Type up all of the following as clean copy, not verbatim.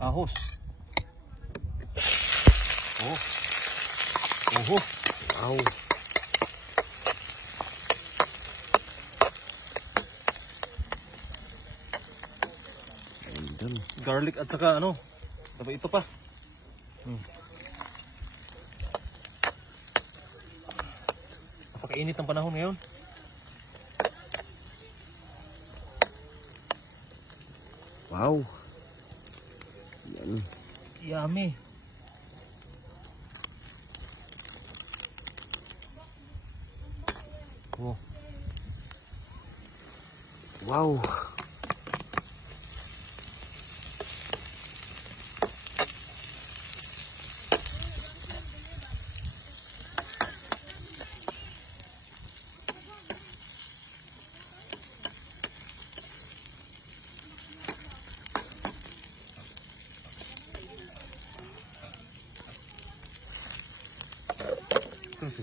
Ahos. Oh. Oho. Wow. Idol. Garlic at saka ano. Tapos ito pa. Napakainit ang panahon ngayon. Wow. Yan. Yummy. Oh. Wow.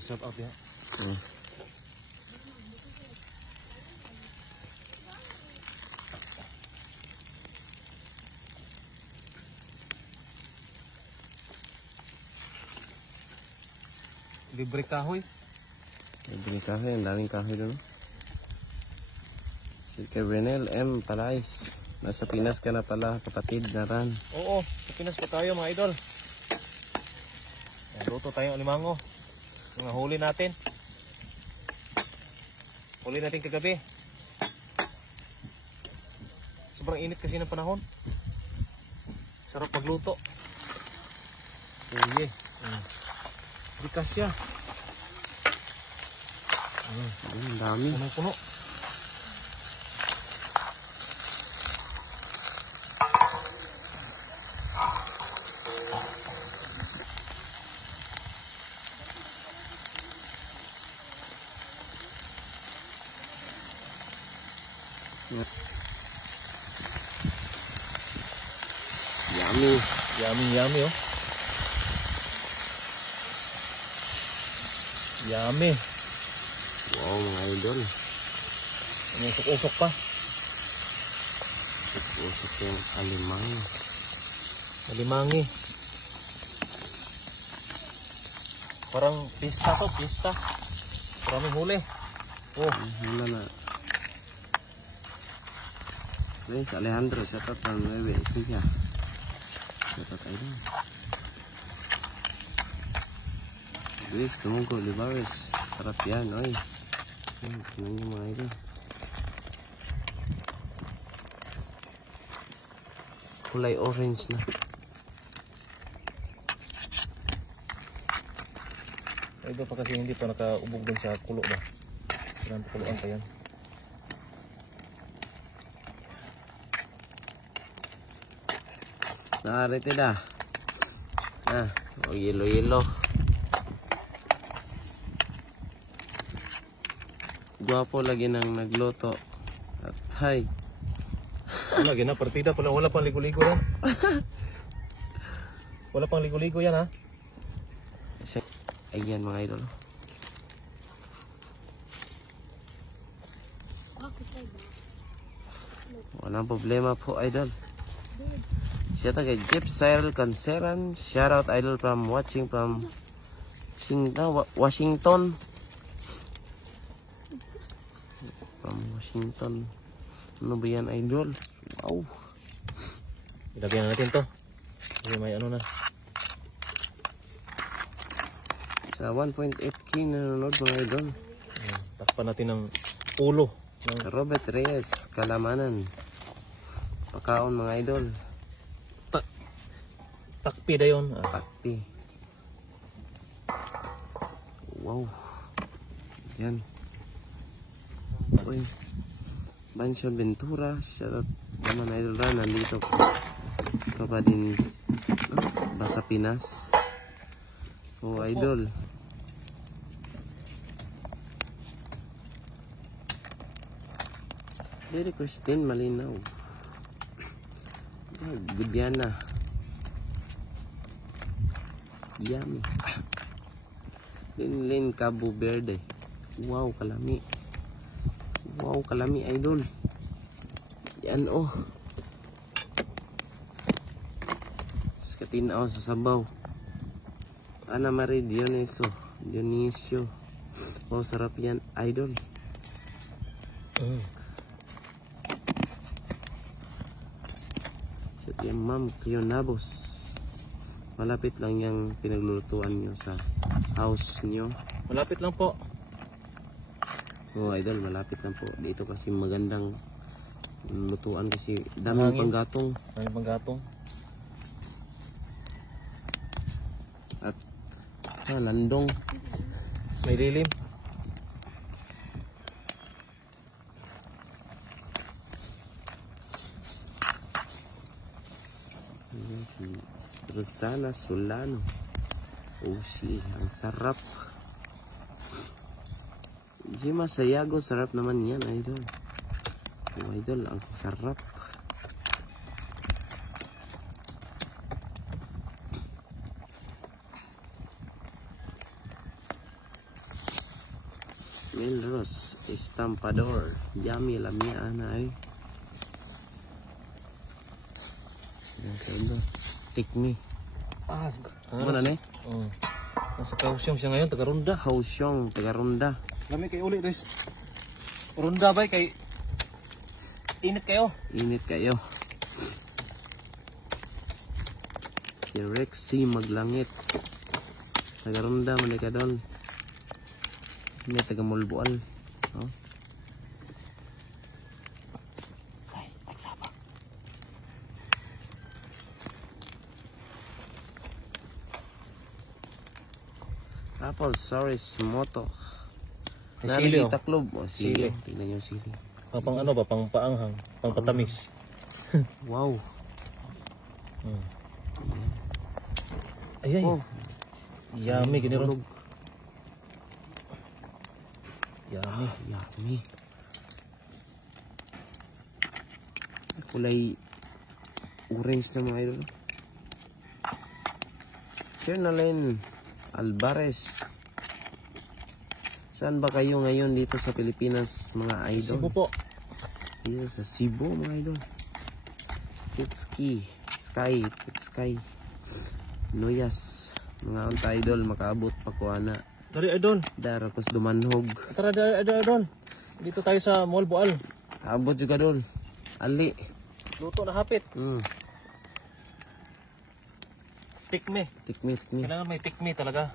Shout out ya. Libre kahoy. Libre kahoy. Ang daming kahoy doon. Si Renel M. Palais. Nasa Pinas ka na pala, kapatid na ran. Oo, sa Pinas pa tayo mga idol. Luto tayong alimango. Mga huli natin. Huli natin kagabi. Sobrang init kasi ng panahon. Sarap magluto. Uye. Bikas siya. Ang dami. Punong-puno. Yummy. Yummy oh. Yummy. Wow mga idol. Usok-usok pa. Usok yung alimango. Alimangi. Parang pista to, pista. Maraming huli. Oh, Wala na. Guys, Alejandro, shout out ng Nueve Ecija. Shout out idol. Guys, tumugo, libawes. Sarap yan, oy. Tingnan nyo mga idol. Kulay orange na. ito pa kasi hindi pa nakaubog din sa kulo ba. Kailangan pakuluan pa yan. Narito na. Yelo-yelo. Guwapo lagi nang nagluto. At hi. Lagi na partida pala, wala pang ligo-ligo yan. Wala pang ligo-ligo yan ha. Ayan mga idol. Walang problema po idol. Siya taga Jeep Cyril Canceran. Shout out idol from watching from Washington. From Washington. Ano ba yan idol? Wow. Ilagyan natin to. Kasi may ano na. Sa 1.8k nanonood mga idol. Takpan natin ng ulo. Robert Reyes, Kalamanan. Pakaon mga idol. Takpi na yun. Takpi. Wow. Yan. Uy. Bancho Ventura. Shoutout naman idol ra. Nandito ka pa din Basa Pinas. Oh idol. Very Christine Malinaw. Gudiana. Yummy. Linlin Cabo Verde. Wow, kalami. Wow, kalami idol. Yan oh. katinaw sa sabaw. Ana Marie Dionisio. Oh, sarap yan, idol. So, yan, Ma'am Cleonabos. Malapit lang yung pinaglulutuan nyo sa house nyo. Malapit lang po. Oh, idol, malapit lang po. Dito kasi magandang lutuan kasi daming Hangin. panggatong. May panggatong. At landong. May lilim. Ayan, si Rosana Solano. Oh, ang sarap. Jima Sayago, sarap naman yan, idol. Oh, idol, ang sarap. Melrose Estampador. Yummy lamia na ay. Ayan, sa idol. Take me. Ah, Ano na eh? Nasa Kaohsiung siya ngayon, taga-Ronda. Kaohsiung, taga-Ronda. Lami kay uli, Riz. Ronda ba kay init kayo? Init kayo. Si Rexy Maglangit. Taga-Ronda, manika doon. May taga-Mulbual. Oh. Ay, nagsaba. Apple Soris Moto. May sili, oh. Taklob. Oh, Sili. sili. Tingnan yung sili. Pang ano ba, pang paanghang, pang patamis. Wow. Ay, ay. Oh. Yummy, giniro. Bulog. Yummy. Yummy. Kulay orange na mga idol. Chernalyn Alvarez. Saan ba kayo ngayon dito sa Pilipinas, mga idol? Cebu po. Dito sa Cebu, mga idol. Sky. Noyas. Mga unta idol, makaabot pa ko ana. Dari Idol. Darakos dumanhog. Tara, Idol. Dito tayo sa Mall Boal. Kaabot juga dol. Ali. Luto na hapit. Tikme. Tikmi. Kailangan may tikme talaga.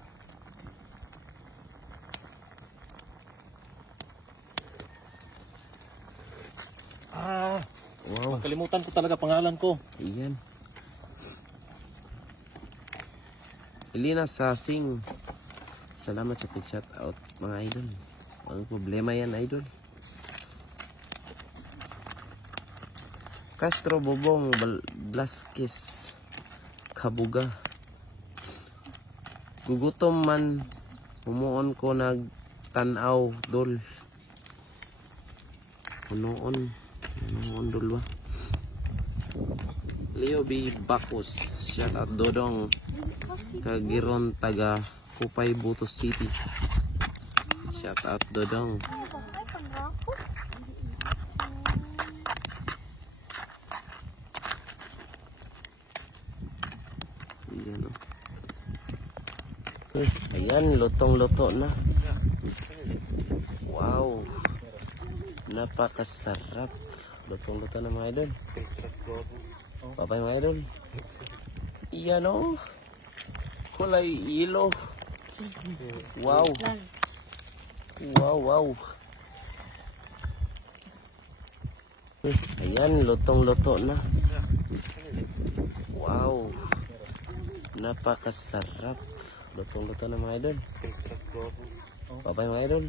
Ah, Wow. kalimutan ko talaga pangalan ko. Ayan. Elina Sasing. Salamat sa pag-shout out, mga idol. Walang problema yan, idol. Castro Bobong Blasquez Kabuga. Gugutom man, humuon ko nagtanaw, dol. Hunoon dol ba? Leo B. Bacus. Shout out Dodong. Kagiron taga Kupay Butos City. Shout out Dodong. Ayan, oh. Ayan, lutong-luto na. Wow. Napakasarap. Lutong-luto na, mga idol. Babay, mga idol. Iyan, oh. Kulay ilo. Wow. Wow. Ayan, lutong-luto na. Wow. Napakasarap. Lutong-luto na, mga idol. Babay, mga idol.